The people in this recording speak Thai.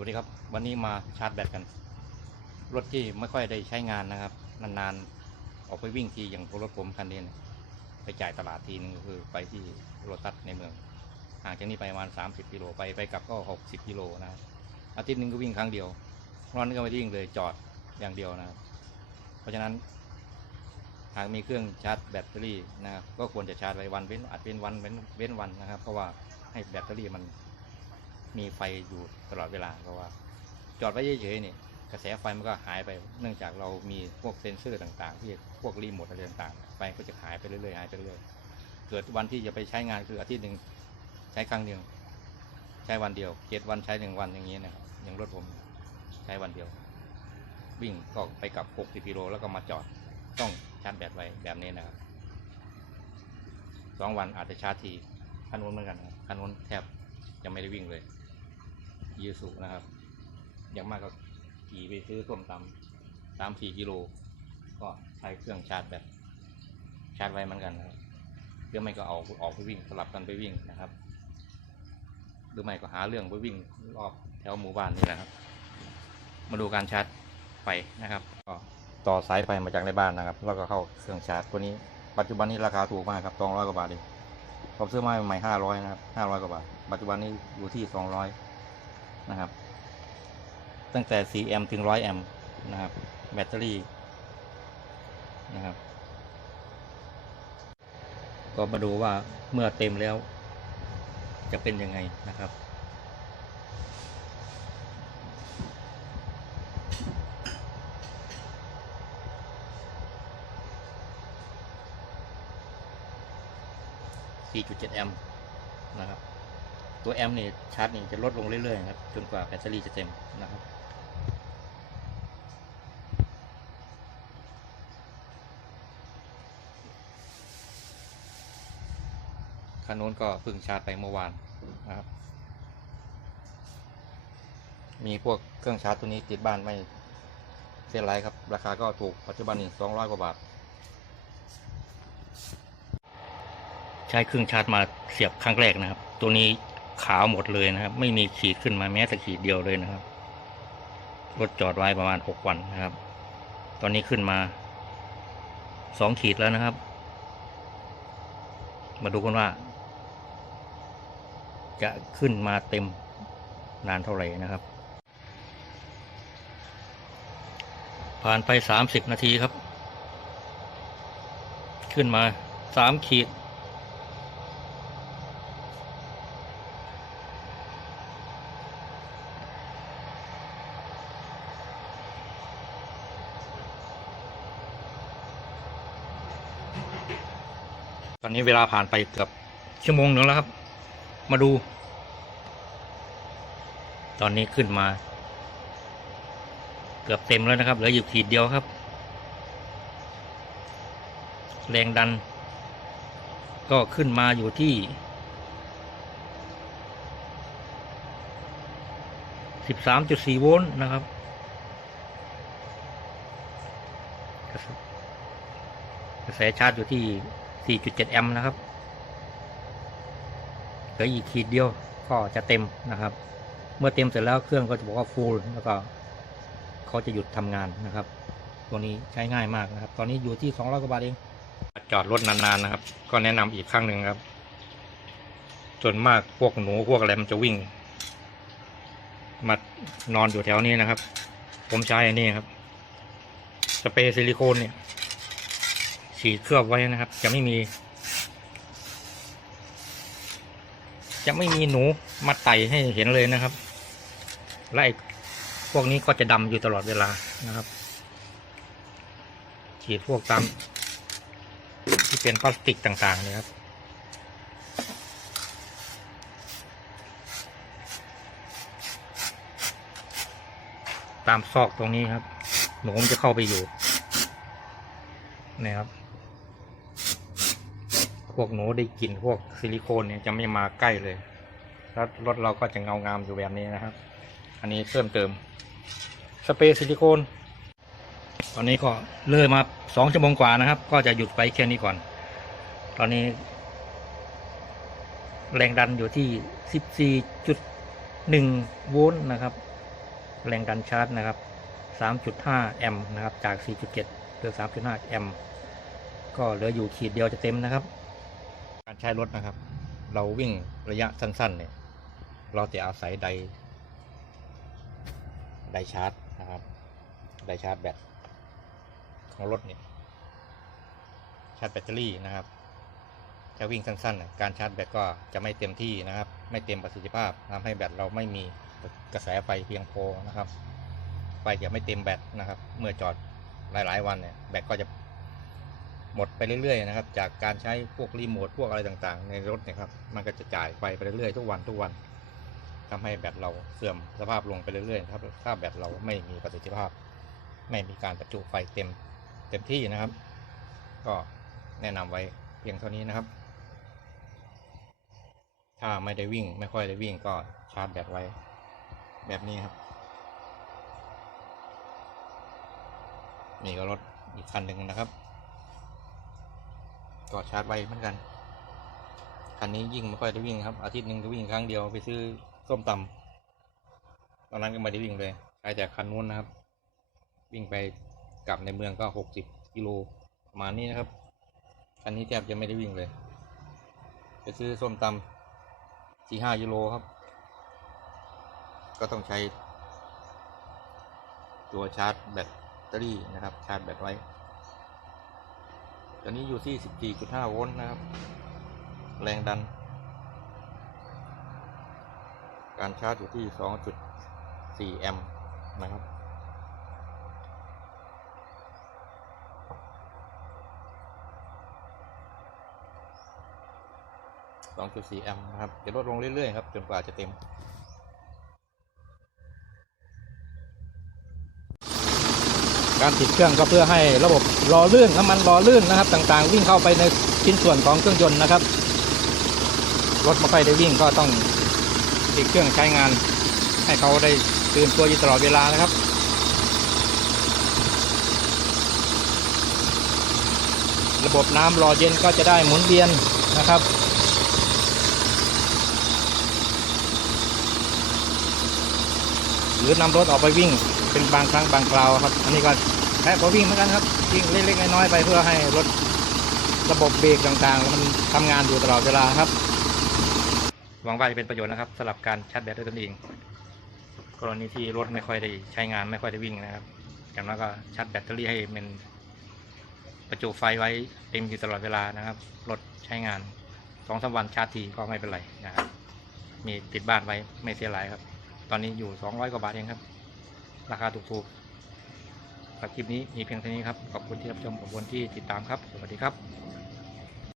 วัสดีครับ วันนี้มาชาร์จแบตกัน รถที่ไม่ค่อยได้ใช้งานนะครับ นานๆ ออกไปวิ่งทีอย่างรถผมคันนี้นี่ยไปจ่ายตลาดทีนึงก็คือไปที่โรตัสในเมือง ห่างจากนี้ไปประมาณ 30 กิโลไปไปกลับก็ 60 กิโลนะอาทิตย์หนึงก็วิ่งครั้งเดียวรอนก็ไม่ได้วิ่งเลยจอดอย่างเดียวนะครับ เพราะฉะนั้น หากมีเครื่องชาร์จแบตเตอรี่นะครับก็ควรจะชาร์จไว้วันเว้นอาจเป็นวันเว้นเว้นวันนะครับ เพราะว่าให้แบตเตอรี่มัน มีไฟอยู่ตลอดเวลาเพราะว่า จอดไว้เฉยๆเนี่ยกระแสไฟมันก็หายไป เนื่องจากเรามีพวกเซ็นเซอร์ต่างๆ ที่พวกรีโมทอะไรต่างๆ ไฟก็จะหายไปเรื่อยๆหายไปเรื่อยๆเกิดวันที่จะไปใช้งานคืออาทิตย์หนึ่งใช้ครั้งเดียวใช้วันเดียวเจ็ดวันใช้หนึ่งวันอย่างนี้นะครับอย่างรถผมใช้วันเดียว วิ่งก็ไปกับ60กิโลแล้วก็มาจอดต้องชาร์จแบตไว้แบบนี้นะครับสองวันอาจจะชาร์จทีคันนู้นเหมือนกันครับคันนู้นแทบจะไม่ได้วิ่งเลย ยูสุนะครับ อย่างมากก็ขี่ไปซื้อส้มตำสามสี่กิโล ก็ใช้เครื่องชาร์จแบตชาร์จไว้เหมือนกันนะครับหรือไม่ก็เอาออกไปวิ่งสลับกันไปวิ่งนะครับ หรือไม่ก็หาเรื่องไปวิ่งรอบแถวหมู่บ้านนี่แหละครับ มาดูการชาร์จไฟนะครับก็ต่อสายไฟมาจากในบ้านนะครับ แล้วก็เข้าเครื่องชาร์จตัวนี้ ปัจจุบันนี้ราคาถูกมากครับสองร้อยกว่าบาทเองผมซื้อมาใหม่ห้าร้อยนะครับห้าร้อยกว่าบาท ปัจจุบันนี้อยู่ที่สองร้อย นะครับ ตั้งแต่ 4 แอมป์ถึง 100 แอมป์นะครับ แบตเตอรี่นะครับ ก็มาดูว่าเมื่อเต็มแล้ว จะเป็นยังไงนะครับ4.7 แอมป์นะครับ ตัวแอมป์นี่ชาร์จนี่จะลดลงเรื่อยๆครับจนกว่าแบตเตอรี่จะเต็มนะครับคันนู้นก็เพิ่งชาร์จไปเมื่อวานนะครับ มีพวกเครื่องชาร์จตัวนี้ติดบ้านไม่เสียไรครับ ราคาก็ถูกปัจจุบันนี่สองร้อยกว่าบาท ใช้เครื่องชาร์จมาเสียบครั้งแรกนะครับ ตัวนี้ ขาวหมดเลยนะครับ ไม่มีขีดขึ้นมาแม้แต่ขีดเดียวเลยนะครับ รถจอดไว้ประมาณหกวันนะครับ ตอนนี้ขึ้นมาสองขีดแล้วนะครับ มาดูกันว่า จะขึ้นมาเต็มนานเท่าไหร่นะครับ ผ่านไปสามสิบนาทีครับ ขึ้นมาสามขีด ตอนนี้เวลาผ่านไปเกือบชั่วโมงหนึ่งแล้วครับ มาดู ตอนนี้ขึ้นมา เกือบเต็มแล้วนะครับเหลืออยู่ขีดเดียวครับ แรงดัน ก็ขึ้นมาอยู่ที่13.4โวลต์นะครับกระแสกระแสชาร์จอยู่ที่ 4.7 แอมป์นะครับเหลืออีกขีดเดียวก็จะเต็มนะครับ เมื่อเต็มเสร็จแล้วเครื่องก็จะบอกว่า full แล้วก็เขาจะหยุดทำงานนะครับ ตัวนี้ใช้ง่ายมากนะครับ ตอนนี้อยู่ที่ 200 กว่าบาทเอง จอดรถนานๆนะครับ ก็แนะนำอีกครั้งหนึ่งครับ ส่วนมากพวกหนูพวกอะไรมันจะวิ่ง มานอนอยู่แถวนี้นะครับ ผมใช้อันนี้ครับ สเปรย์ซิลิโคนเนี่ย ฉีดเคลือบไว้นะครับ จะไม่มี จะไม่มีหนูมาไต่ให้เห็นเลยนะครับและไอ้พวกนี้ก็จะดำอยู่ตลอดเวลานะครับ ฉีดพวกตามที่เป็นพลาสติกต่างๆนะครับตามซอกตรงนี้ครับ หนูมันจะเข้าไปอยู่นะครับ พวกหนูได้กลิ่นพวกซิลิโคนเนี่ยจะไม่มาใกล้เลย แล้วรถเราก็จะเงางามอยู่แบบนี้นะครับ อันนี้เพิ่มเติม สเปรย์ซิลิโคน ตอนนี้ก็เลยมาสองชั่วโมงกว่านะครับ ก็จะหยุดไปแค่นี้ก่อน ตอนนี้ แรงดันอยู่ที่สิบสี่จุดหนึ่งโวลต์นะครับ แรงดันชาร์จนะครับ3.5แอมป์นะครับ จาก4.7เจ็ดเหลือ3.5แอมป์ก็เหลืออยู่ขีดเดียวจะเต็มนะครับ ใช้รถนะครับ เราวิ่งระยะสั้น ๆ เนี่ย เราจะอาศัยไดไดชาร์จนะครับไดชาร์จแบตของรถเนี่ยชาร์จแบตเตอรี่นะครับถ้าวิ่งสั้นๆน่ะการชาร์จแบตก็จะไม่เต็มที่นะครับ ไม่เต็มประสิทธิภาพทำให้แบตเราไม่มีกระแสไฟเพียงพอนะครับ ไฟจะไม่เต็มแบตนะครับ เมื่อจอดหลายๆ วันเนี่ยแบตก็จะ หมดไปเรื่อยๆนะครับ จากการใช้พวกรีโมทพวกอะไรต่างๆ ในรถเนี่ยครับ มันก็จะจ่ายไฟไปเรื่อยๆทุกวันทุกวันทำให้แบตเราเสื่อมสภาพลงไปเรื่อยๆครับถ้าแบตเราไม่มีประสิทธิภาพ ไม่มีการประจุไฟเต็มเต็มที่นะครับ ก็แนะนำไว้เพียงเท่านี้นะครับ ถ้าไม่ได้วิ่งไม่ค่อยได้วิ่งก็ชาร์จแบตไว้ แบบนี้ครับนี่ก็รถอีกคันหนึ่งนะครับ ก็ชาร์จไว้เหมือนกัน คันนี้ยิ่งไม่ค่อยได้วิ่งครับ อาทิตย์หนึ่งก็วิ่งครั้งเดียวไปซื้อส้มตำตอนนั้นก็ไม่ได้วิ่งเลยใช้แต่คันนู้นนะครับ วิ่งไปกลับในเมืองก็หกสิบกิโลประมาณนี้นะครับ คันนี้แทบจะไม่ได้วิ่งเลย ไปซื้อส้มตำสี่ห้ากิโลครับ ก็ต้องใช้ตัวชาร์จแบตเตอรี่นะครับ ชาร์จแบตไว้ ตอนนี้อยู่ที่ 14.5 โวลต์นะครับ แรงดัน การชาร์จอยู่ที่ 2.4 แอมป์นะครับ 2.4 แอมป์นะครับ จะลดลงเรื่อยๆครับ จนกว่าจะเต็ม การติดเครื่องก็เพื่อให้ระบบรอลื่นน้ำมันรอลื่นนะครับ ต่างๆ วิ่งเข้าไปในชิ้นส่วนของเครื่องยนต์นะครับรถไม่ค่อยได้วิ่งก็ต้องติดเครื่องใช้งาน ให้เขาได้ตื่นตัวอยู่ตลอดเวลานะครับระบบน้ำรอเย็นก็จะได้หมุนเวียนนะครับ หรือนำรถออกไปวิ่ง เป็นบางครั้งบางคราวครับ อันนี้ก็แค่พอวิ่งเหมือนกันครับวิ่งเล็กๆน้อยๆไปเพื่อให้รถระบบเบรกต่างๆ มันทำงานอยู่ตลอดเวลาครับ หวังว่าจะเป็นประโยชน์นะครับสำหรับการชาร์จแบตด้วยตนเอง กรณีที่รถไม่ค่อยได้ใช้งานไม่ค่อยได้วิ่งนะครับอย่างน้อยก็ชาร์จแบตเตอรี่ให้มันประจุไฟไว้เต็มอยู่ตลอดเวลานะครับ รถใช้งานสองสามวันชาร์จทีก็ไม่เป็นไรนะครับ มีติดบ้านไว้ไม่เสียหายครับ ตอนนี้อยู่ 200 กว่าบาทเองครับ ราคาถูกๆครับคลิปนี้มีเพียงเท่านี้ครับ ขอบคุณที่รับชมขอบคุณที่ติดตามครับ สวัสดีครับ